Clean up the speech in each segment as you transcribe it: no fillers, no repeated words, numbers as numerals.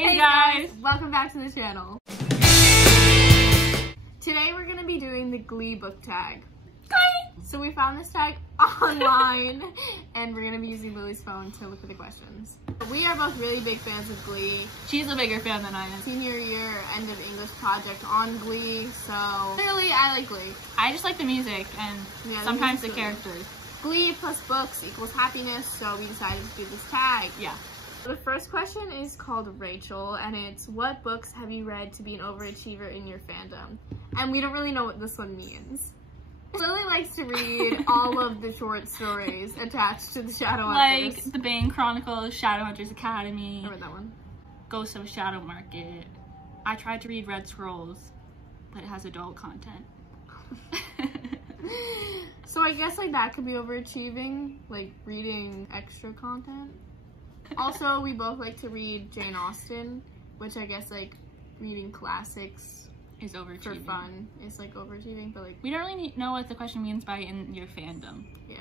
Hey guys! Welcome back to the channel. Today we're going to be doing the Glee book tag. So we found this tag online and we're going to be using Lily's phone to look at the questions. We are both really big fans of Glee. She's a bigger fan than I am. Senior year end of English project on Glee, so clearly I like Glee. I just like the music and sometimes the characters. Glee plus books equals happiness, so we decided to do this tag. Yeah. The first question is called Rachel, and it's, what books have you read to be an overachiever in your fandom? And we don't really know what this one means. Lily likes to read all of the short stories attached to the Shadowhunters. Like The Bane Chronicles, Shadowhunters Academy. I read that one. Ghost of a Shadow Market. I tried to read Red Scrolls, but it has adult content. So I guess like that could be overachieving, like reading extra content. Also, we both like to read Jane Austen, which I guess like reading classics Is overachieving. for fun is like overachieving, but like we don't really know what the question means by in your fandom. yeah.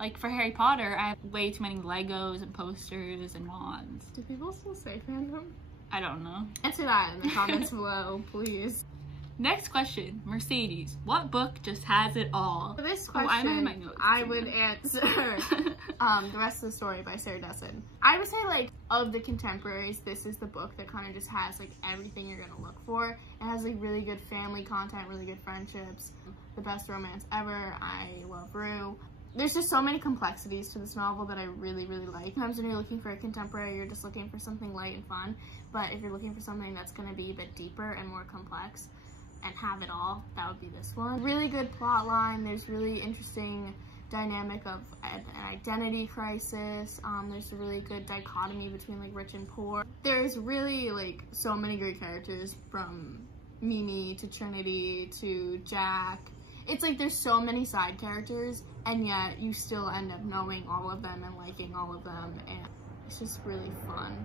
Like for Harry Potter, I have way too many Legos and posters and wands. Do people still say fandom? I don't know. Answer that in the comments below, please. Next question, Mercedes. What book just has it all? For this I'm question, in my notes. I would answer The Rest of the Story by Sarah Dessen. I would say like of the contemporaries, this is the book that kind of just has like everything you're gonna look for. It has like really good family content, really good friendships, the best romance ever. I love Rue. There's just so many complexities to this novel that I really, really like. Sometimes when you're looking for a contemporary, you're just looking for something light and fun. But if you're looking for something that's gonna be a bit deeper and more complex and have it all, that would be this one. Really good plot line. There's really interesting dynamic of an identity crisis. There's a really good dichotomy between like rich and poor. There's really like so many great characters, from Mimi to Trinity to Jack. It's like there's so many side characters, and yet you still end up knowing all of them and liking all of them, and it's just really fun,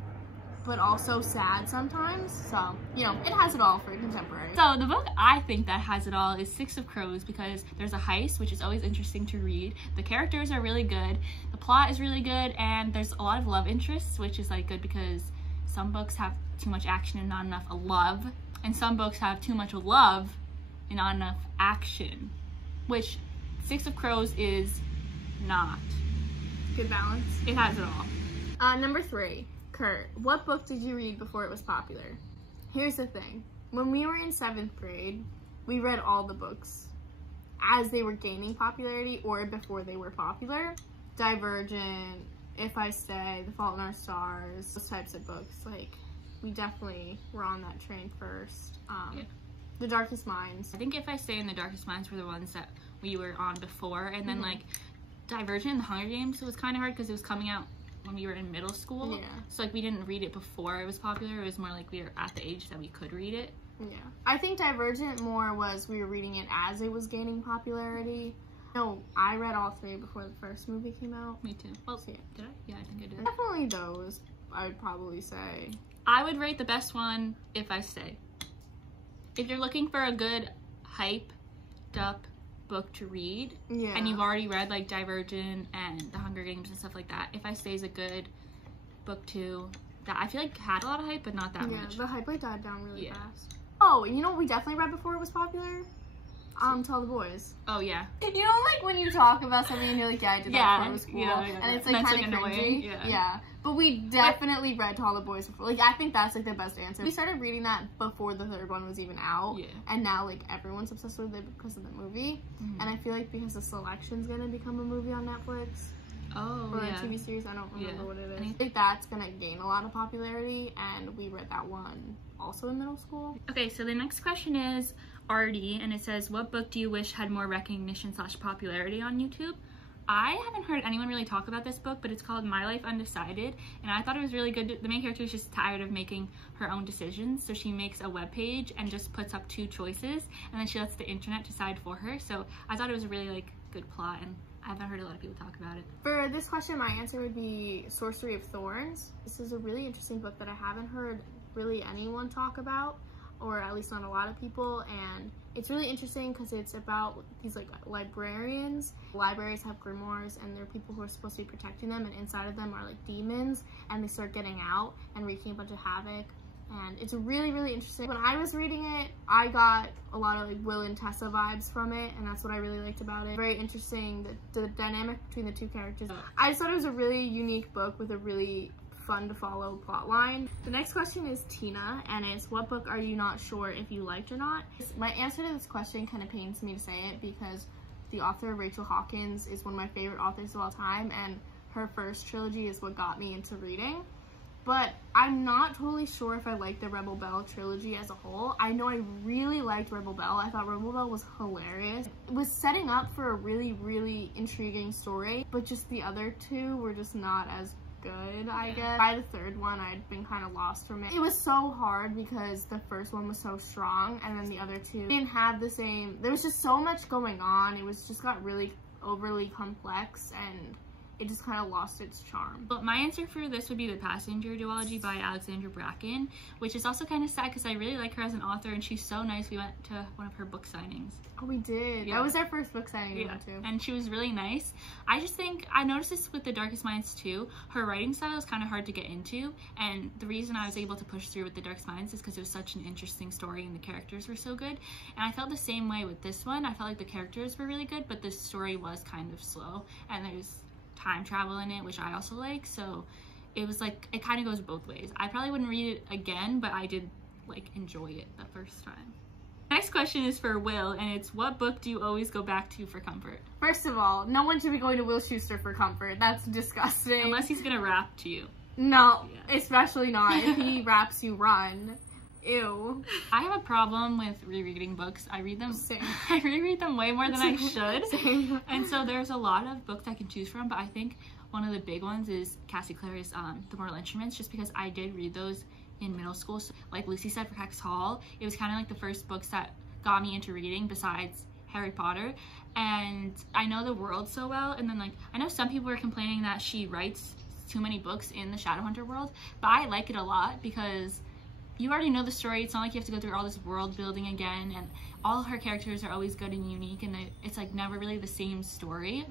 but also sad sometimes. So, you know, it has it all for a contemporary. So the book I think that has it all is Six of Crows, because there's a heist, which is always interesting to read. The characters are really good, the plot is really good, and there's a lot of love interests, which is like good because some books have too much action and not enough love, and some books have too much love and not enough action, which Six of Crows is not. Good balance. It has it all. Number 3. Kurt, what book did you read before it was popular? Here's the thing. When we were in 7th grade, we read all the books as they were gaining popularity or before they were popular. Divergent, If I Stay, The Fault in Our Stars, those types of books. Like, we definitely were on that train first. Yeah. The Darkest Minds. I think If I Stay and The Darkest Minds were the ones that we were on before, and then like Divergent and The Hunger Games, it was kind of hard because it was coming out when we were in middle school. Yeah. So like we didn't read it before it was popular. It was more like we were at the age that we could read it. Yeah. I think Divergent more was we were reading it as it was gaining popularity. No, I read all 3 before the first movie came out. Me too. Well, So, yeah. did I? Yeah, I think I did. Definitely those, I would probably say. I would rate the best one If I Stay. If you're looking for a good hyped up book to read, Yeah. and you've already read like Divergent and The Hunger Games and stuff like that, If I Stay is a good book too. That I feel like had a lot of hype, but not that much. Yeah, the hype like died down really Yeah. fast. Oh, you know what we definitely read before it was popular? Tell the Boys. Oh yeah. You know, like when you talk about something and you're like, yeah, I did that before it was cool, yeah. and it's And like that's, kind of like, cringy. annoying. Yeah. But we definitely read Tall the Boys before. Like, I think that's like the best answer. We started reading that before the 3rd one was even out. Yeah. And now like everyone's obsessed with it because of the movie. Mm-hmm. And I feel like because The Selection's gonna become a movie on Netflix. Oh Or yeah. a TV series, I don't remember what it is. I I think that's gonna gain a lot of popularity, and we read that one also in middle school. Okay, so the next question is Artie, and it says, what book do you wish had more recognition / popularity on YouTube? I haven't heard anyone really talk about this book, but it's called My Life Undecided, and I thought it was really good. The main character is just tired of making her own decisions, so she makes a webpage and just puts up 2 choices, and then she lets the internet decide for her. So I thought it was a really like good plot, and I haven't heard a lot of people talk about it. For this question, my answer would be Sorcery of Thorns. This is a really interesting book that I haven't heard really anyone talk about, or at least not a lot of people, and It's really interesting because it's about these like librarians. Libraries have grimoires, and there are people who are supposed to be protecting them, and inside of them are like demons, and they start getting out and wreaking a bunch of havoc. And it's really, really interesting. When I was reading it, I got a lot of like Will and Tessa vibes from it, and that's what I really liked about it. Very interesting, the dynamic between the two characters. I just thought it was a really unique book with a really fun to follow plot line. The next question is Tina, and it's, what book are you not sure if you liked or not? My answer to this question kind of pains me to say it, because the author Rachel Hawkins is one of my favorite authors of all time, and her first trilogy is what got me into reading. But I'm not totally sure if I like the Rebel Belle trilogy as a whole. I know I really liked Rebel Belle. I thought Rebel Belle was hilarious. It was setting up for a really, really intriguing story, but just the other two were just not as good, I guess. By the third one, I'd been kind of lost from it. It was so hard because the first one was so strong, and then the other two didn't have the same. There was just so much going on. It was just got really overly complex, and it just kind of lost its charm. But my answer for this would be The Passenger duology by Alexandra Bracken, which is also kind of sad because I really like her as an author, and she's so nice. We went to one of her book signings. Oh, we did. Yeah. That was our first book signing we went to. And she was really nice. I just think, I noticed this with The Darkest Minds too. Her writing style is kind of hard to get into, and the reason I was able to push through with The Darkest Minds is because it was such an interesting story and the characters were so good. And I felt the same way with this one. I felt like the characters were really good, but the story was kind of slow, and there's time travel in it, which I also like, so it was like, it kind of goes both ways. I probably wouldn't read it again, but I did like enjoy it the first time. Next question is for Will, and it's, what book do you always go back to for comfort? First of all, no one should be going to Will Schuester for comfort. That's disgusting. Unless he's gonna rap to you. No, yeah. Especially not. If he raps you, run. Ew. I have a problem with rereading books. I read them. Same. I reread them way more than I should. Same. And so there's a lot of books I can choose from, but I think one of the big ones is Cassie Clare's The Mortal Instruments, just because I did read those in middle school. So, like Lucy said, for Hex Hall, it was kind of like the first books that got me into reading besides Harry Potter. And I know the world so well, and then like I know some people are complaining that she writes too many books in the Shadowhunter world, but I like it a lot because you already know the story. It's not like you have to go through all this world building again, and all her characters are always good and unique, and it's like never really the same story.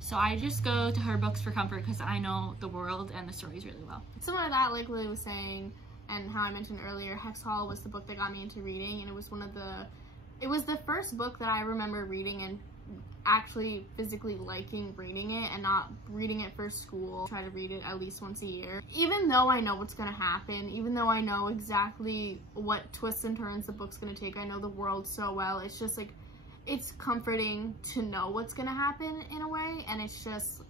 So I just go to her books for comfort because I know the world and the stories really well. Similar to that, like Lily was saying, and how I mentioned earlier, Hex Hall was the book that got me into reading, and it was the first book that I remember reading and actually physically liking reading it, and not reading it for school. Try to read it at least once a year. Even though I know what's gonna happen, even though I know exactly what twists and turns the book's gonna take, I know the world so well, it's just like, it's comforting to know what's gonna happen in a way, and it's just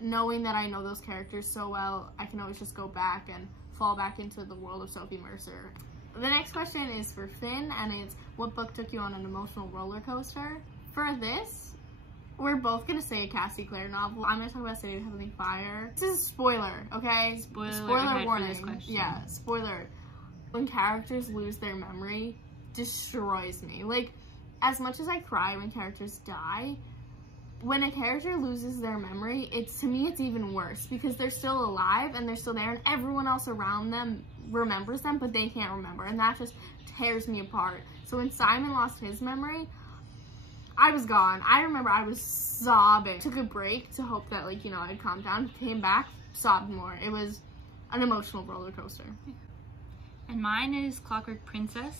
knowing that I know those characters so well, I can always just go back and fall back into the world of Sophie Mercer. The next question is for Finn, and it's, what book took you on an emotional roller coaster? For this, we're both gonna say a Cassie Clare novel. I'm gonna talk about City of Heavenly Fire. This is a spoiler, okay? Spoiler warning. Yeah, spoiler. When characters lose their memory, destroys me. Like, as much as I cry when characters die, when a character loses their memory, to me it's even worse, because they're still alive and they're still there, and everyone else around them remembers them, but they can't remember, and that just tears me apart. So when Simon lost his memory, I was gone. I remember I was sobbing. Took a break to hope that, like, you know, I'd calm down. Came back, sobbed more. It was an emotional roller coaster. And mine is Clockwork Princess.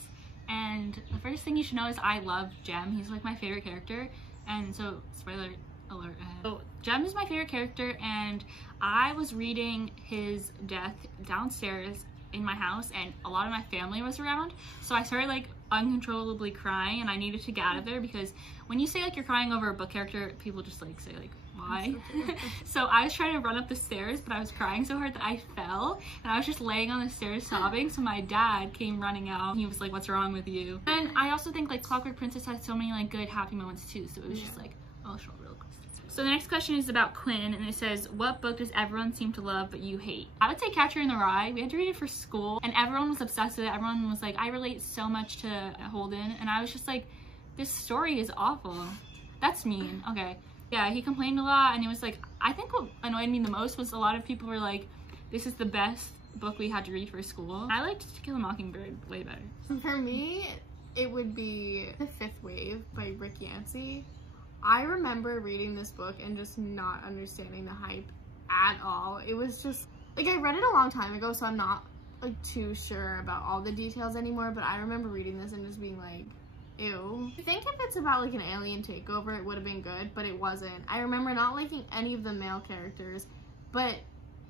And the first thing you should know is I love Jem. He's like my favorite character. And so, spoiler alert. So Jem is my favorite character, and I was reading his death downstairs in my house, and a lot of my family was around, so I started like uncontrollably crying, and I needed to get out of there, because when you say like you're crying over a book character, people just like say like, why? So I was trying to run up the stairs, but I was crying so hard that I fell, and I was just laying on the stairs sobbing. So my dad came running out. He was like, what's wrong with you? And I also think like Clockwork Princess had so many like good happy moments too, so it was just like emotional roller coaster. So the next question is about Quinn, and it says, what book does everyone seem to love but you hate? I would say Catcher in the Rye. We had to read it for school, and everyone was obsessed with it. Everyone was like, I relate so much to Holden, and I was just like, this story is awful. That's mean. Okay. Yeah, he complained a lot, and it was like, I think what annoyed me the most was a lot of people were like, this is the best book we had to read for school. I liked To Kill a Mockingbird way better. For me, it would be The Fifth Wave by Rick Yancey. I remember reading this book and just not understanding the hype at all. It was just, like, I read it a long time ago, so I'm not, like, too sure about all the details anymore, but I remember reading this and just being like, ew. I think if it's about, like, an alien takeover, it would have been good, but it wasn't. I remember not liking any of the male characters, but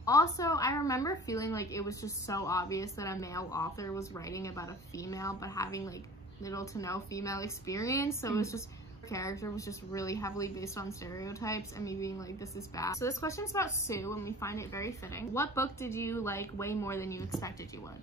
also I remember feeling like it was just so obvious that a male author was writing about a female, but having, like, little to no female experience, so it was just, character was just really heavily based on stereotypes and me being like, this is bad. So this question is about Sue and we find it very fitting. What book did you like way more than you expected you would?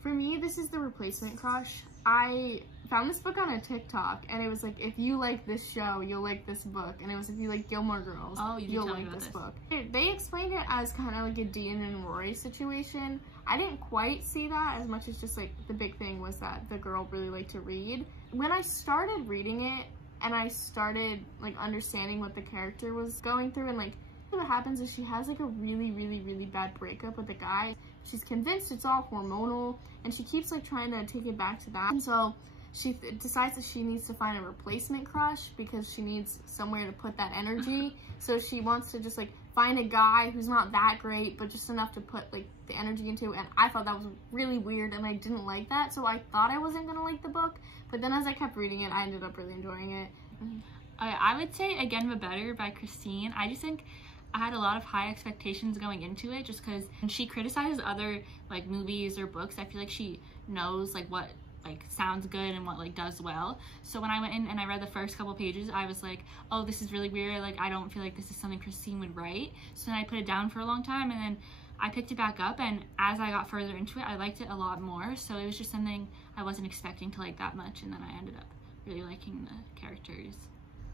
For me, this is The Replacement Crush. I found this book on a TikTok and it was like, if you like this show, you'll like this book. And it was, if you like Gilmore Girls, you'll like this book. They explained it as kind of like a Dean and Rory situation. I didn't quite see that as much as just like the big thing was that the girl really liked to read. When I started reading it, and I started, like, understanding what the character was going through, and, like, what happens is she has, like, a really, really, really bad breakup with a guy. She's convinced it's all hormonal, and she keeps, like, trying to take it back to that. And so she decides that she needs to find a replacement crush because she needs somewhere to put that energy. So she wants to just, like, find a guy who's not that great, but just enough to put, like, the energy into, and I thought that was really weird, and I didn't like that, so I thought I wasn't gonna like the book, but then as I kept reading it, I ended up really enjoying it. I would say Again But Better by Christine. I just think I had a lot of high expectations going into it, just because when she criticizes other, like, movies or books, I feel like she knows, like, what, like, sounds good and what, like, does well. So when I went in and I read the first couple pages, I was like, oh, this is really weird, like, I don't feel like this is something Christine would write. So then I put it down for a long time, and then I picked it back up, and as I got further into it, I liked it a lot more. So it was just something I wasn't expecting to like that much, and then I ended up really liking the characters.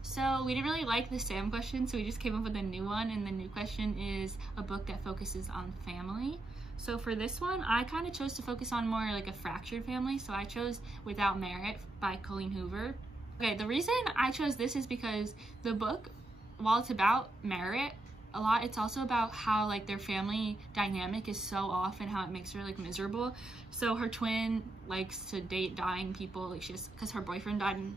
So we didn't really like the Sam question, so we just came up with a new one, and the new question is a book that focuses on family. So for this one, I kind of chose to focus on more like a fractured family, so I chose Without Merit by Colleen Hoover. Okay, the reason I chose this is because the book, while it's about Merit a lot, it's also about how, like, their family dynamic is so off and how it makes her, like, miserable. So her twin likes to date dying people, like, she has, because her boyfriend died in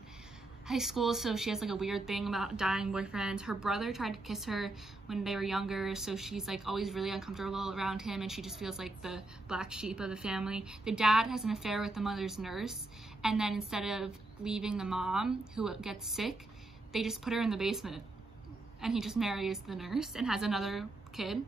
high school, so she has, like, a weird thing about dying boyfriends. Her brother tried to kiss her when they were younger, so she's, like, always really uncomfortable around him, and she just feels like the black sheep of the family. The dad has an affair with the mother's nurse, and then instead of leaving the mom, who gets sick, they just put her in the basement, and he just marries the nurse and has another kid.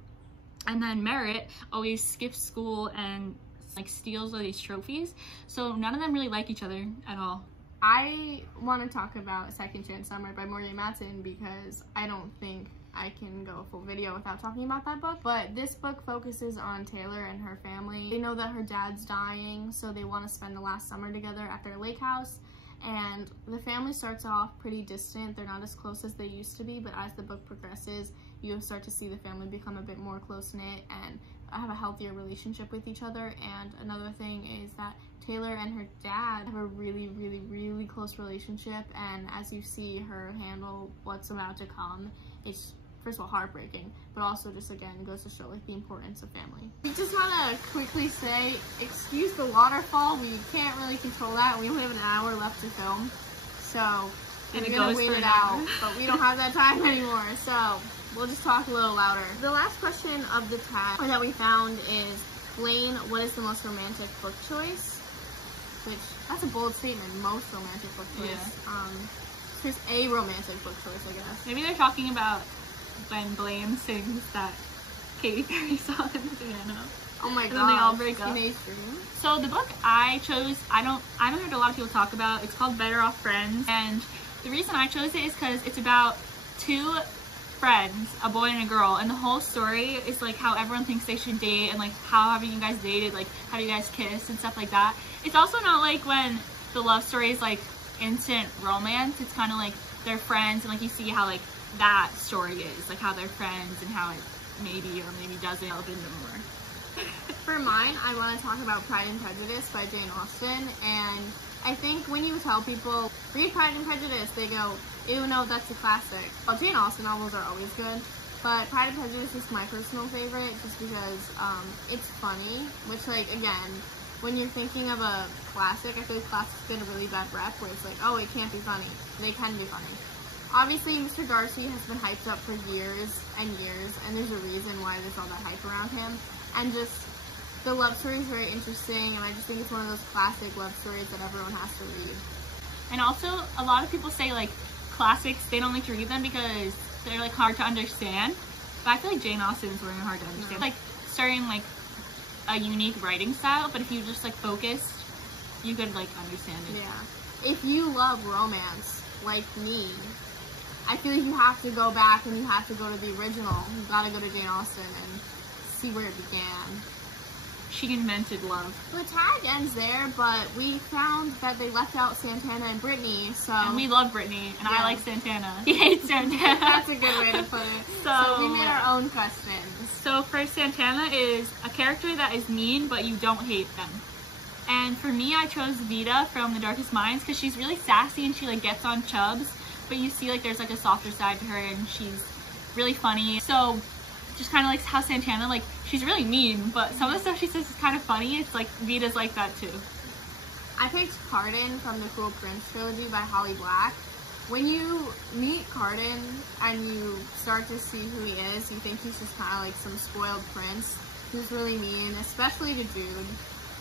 And then Merritt always skips school and, like, steals all these trophies, so none of them really like each other at all. I want to talk about Second Chance Summer by Morgan Matson because I don't think I can go a full video without talking about that book. But this book focuses on Taylor and her family. They know that her dad's dying, so they want to spend the last summer together at their lake house. And the family starts off pretty distant. They're not as close as they used to be, but as the book progresses, you start to see the family become a bit more close-knit and have a healthier relationship with each other. And another thing is that Taylor and her dad have a really, really, really close relationship, and as you see her handle what's about to come, it's first of all heartbreaking, but also just again goes to show, like, the importance of family. We just want to quickly say, excuse the waterfall, we can't really control that. We only have an hour left to film, so we're gonna wait it out, but we don't have that time anymore, so we'll just talk a little louder. The last question of the tag that we found is, Blaine, what is the most romantic book choice? Which, that's a bold statement, most romantic book choice. Yeah. Here's a romantic book choice, I guess. Maybe they're talking about when Blaine sings that Katy Perry song in the piano. Oh my god. And then they all break up. Teenage Dream. So the book I chose, I haven't heard a lot of people talk about. It's called Better Off Friends, and the reason I chose it is because it's about two friends, a boy and a girl, and the whole story is like how everyone thinks they should date, and like how have you guys dated, like how do you guys kiss and stuff like that. It's also not like when the love story is like instant romance. It's kind of like they're friends, and like you see how like that story is, like how they're friends and how it maybe or maybe doesn't help into more. For mine, I want to talk about Pride and Prejudice by Jane Austen, and I think when you tell people, read Pride and Prejudice, they go, ew, no, that's a classic. Well, Jane Austen novels are always good, but Pride and Prejudice is my personal favorite just because it's funny, which, like, again, when you're thinking of a classic, I feel like classics get a really bad rep where it's like, oh, it can't be funny. They can be funny. Obviously, Mr. Darcy has been hyped up for years and years, and there's a reason why there's all that hype around him. And just, the love story is very interesting, and I just think it's one of those classic love stories that everyone has to read. And also, a lot of people say, like, classics, they don't like to read them because they're, like, hard to understand. But I feel like Jane Austen is really hard to understand. No. Like, starting, like, a unique writing style, but if you just, like, focused, you could, like, understand it. Yeah. If you love romance, like me, I feel like you have to go back and you have to go to the original. You gotta go to Jane Austen and see where it began. She invented love. The tag ends there, but we found that they left out Santana and Brittany, so... And we love Brittany, and Yeah. I like Santana. He hates Santana. That's a good way to put it. So we made our own questions. So for Santana is a character that is mean, but you don't hate them. And for me, I chose Vita from The Darkest Minds because she's really sassy and she like gets on Chubbs, but you see like there's like a softer side to her and she's really funny. So just kind of like how Santana, like she's really mean, but some of the stuff she says is kind of funny. It's like Vita's like that too. I picked Carden from the Cruel Prince trilogy by Holly Black. When you meet Carden and you start to see who he is, you think he's just kind of like some spoiled prince who's really mean, especially to Jude.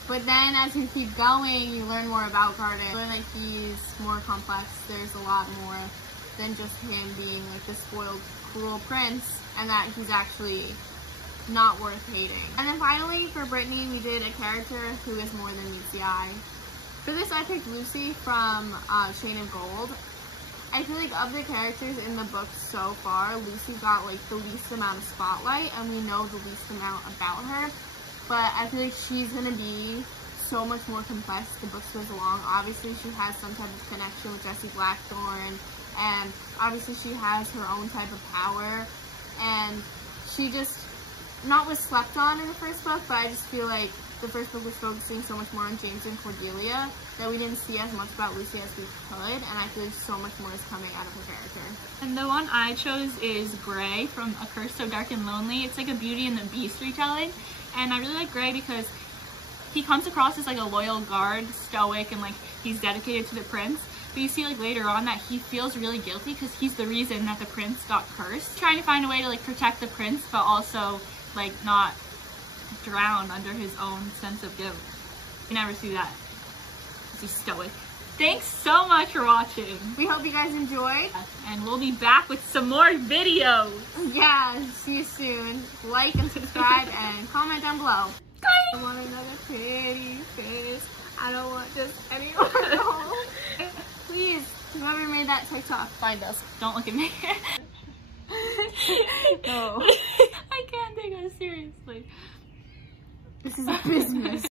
But then as you keep going, you learn more about Carden. You learn that he's more complex. There's a lot more than just him being like the spoiled, cruel prince, and that he's actually not worth hating. And then finally, for Brittany, we did a character who is more than meets the eye. For this, I picked Lucy from Chain of Gold. I feel like of the characters in the book so far, Lucy got like the least amount of spotlight, and we know the least amount about her. But I feel like she's gonna be so much more complex as the book goes along. Obviously, she has some type of connection with Jesse Blackthorne, and obviously she has her own type of power, and she just not was slept on in the first book, but I just feel like the first book was focusing so much more on James and Cordelia that we didn't see as much about Lucy as we could, and I feel like so much more is coming out of her character. And the one I chose is Gray from A Curse So Dark and Lonely. It's like a Beauty and the Beast retelling, and I really like Gray because he comes across as like a loyal guard, stoic, and like he's dedicated to the prince. But you see like later on that he feels really guilty because he's the reason that the prince got cursed. Trying to find a way to like protect the prince, but also like not drown under his own sense of guilt. You never see that. He's stoic. Thanks so much for watching. We hope you guys enjoyed. And we'll be back with some more videos. Yeah, see you soon. Like and subscribe and comment down below. I want another pretty face. I don't want just anyone else. Please, whoever made that TikTok, find us. Don't look at me. No. I can't take us seriously. This is a business.